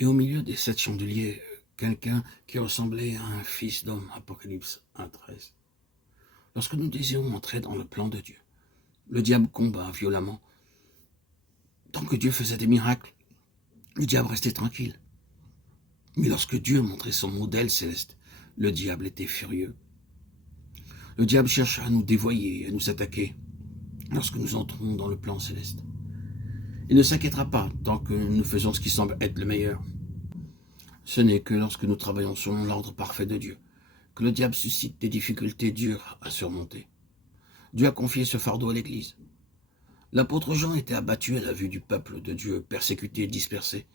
Et au milieu des 7 chandeliers, quelqu'un qui ressemblait à un fils d'homme, Apocalypse 1,13. Lorsque nous désirons entrer dans le plan de Dieu, le diable combat violemment. Tant que Dieu faisait des miracles, le diable restait tranquille. Mais lorsque Dieu montrait son modèle céleste, le diable était furieux. Le diable cherche à nous dévoyer, à nous attaquer lorsque nous entrons dans le plan céleste. Il ne s'inquiétera pas tant que nous faisons ce qui semble être le meilleur. Ce n'est que lorsque nous travaillons selon l'ordre parfait de Dieu que le diable suscite des difficultés dures à surmonter. Dieu a confié ce fardeau à l'Église. L'apôtre Jean était abattu à la vue du peuple de Dieu, persécuté et dispersé,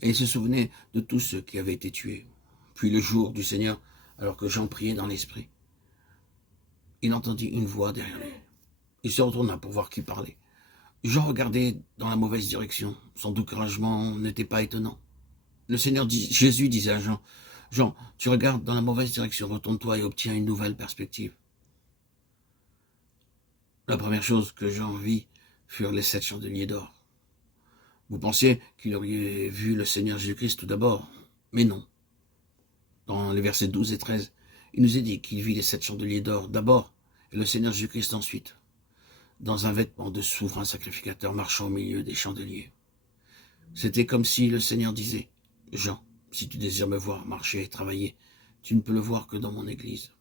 et il se souvenait de tous ceux qui avaient été tués. Puis le jour du Seigneur, alors que Jean priait dans l'esprit, il entendit une voix derrière lui. Il se retourna pour voir qui parlait. Jean regardait dans la mauvaise direction. Son découragement n'était pas étonnant. Le Seigneur Jésus disait à Jean, « Jean, tu regardes dans la mauvaise direction, retourne-toi et obtiens une nouvelle perspective. » La première chose que Jean vit furent les 7 chandeliers d'or. Vous pensiez qu'il aurait vu le Seigneur Jésus-Christ tout d'abord, mais non. Dans les versets 12 et 13, il nous est dit qu'il vit les 7 chandeliers d'or d'abord et le Seigneur Jésus-Christ ensuite, dans un vêtement de souverain sacrificateur marchant au milieu des chandeliers. C'était comme si le Seigneur disait, « Jean, si tu désires me voir marcher et travailler, tu ne peux le voir que dans mon Église.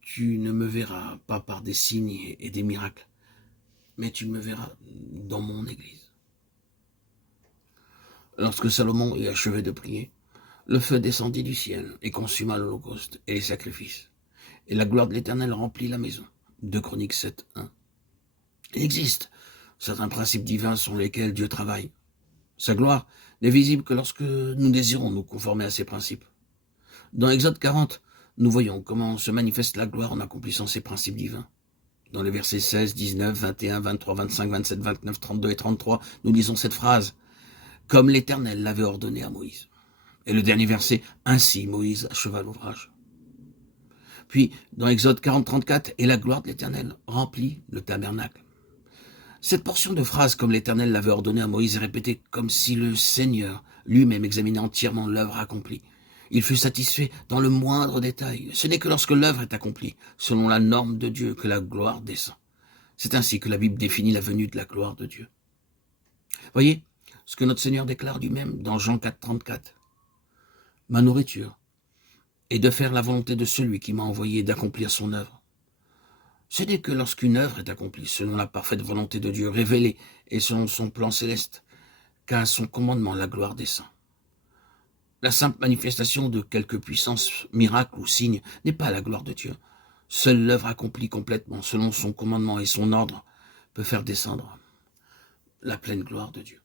Tu ne me verras pas par des signes et des miracles, mais tu me verras dans mon Église. » Lorsque Salomon eut achevé de prier, le feu descendit du ciel et consuma l'holocauste et les sacrifices. Et la gloire de l'Éternel remplit la maison. 2 Chroniques 7, 1. Il existe certains principes divins sur lesquels Dieu travaille. Sa gloire n'est visible que lorsque nous désirons nous conformer à ces principes. Dans Exode 40, nous voyons comment se manifeste la gloire en accomplissant ces principes divins. Dans les versets 16, 19, 21, 23, 25, 27, 29, 32 et 33, nous lisons cette phrase « Comme l'Éternel l'avait ordonné à Moïse ». Et le dernier verset « Ainsi Moïse acheva l'ouvrage ». Puis, dans Exode 40, 34, « Et la gloire de l'Éternel remplit le tabernacle ». Cette portion de phrase, comme l'Éternel l'avait ordonné à Moïse, est répétée comme si le Seigneur lui-même examinait entièrement l'œuvre accomplie. Il fut satisfait dans le moindre détail. Ce n'est que lorsque l'œuvre est accomplie, selon la norme de Dieu, que la gloire descend. C'est ainsi que la Bible définit la venue de la gloire de Dieu. Voyez ce que notre Seigneur déclare lui-même dans Jean 4, 34. « Ma nourriture est de faire la volonté de celui qui m'a envoyé d'accomplir son œuvre. » Ce n'est que lorsqu'une œuvre est accomplie selon la parfaite volonté de Dieu révélée et selon son plan céleste qu'à son commandement la gloire descend. La simple manifestation de quelque puissance, miracle ou signe n'est pas la gloire de Dieu. Seule l'œuvre accomplie complètement selon son commandement et son ordre peut faire descendre la pleine gloire de Dieu.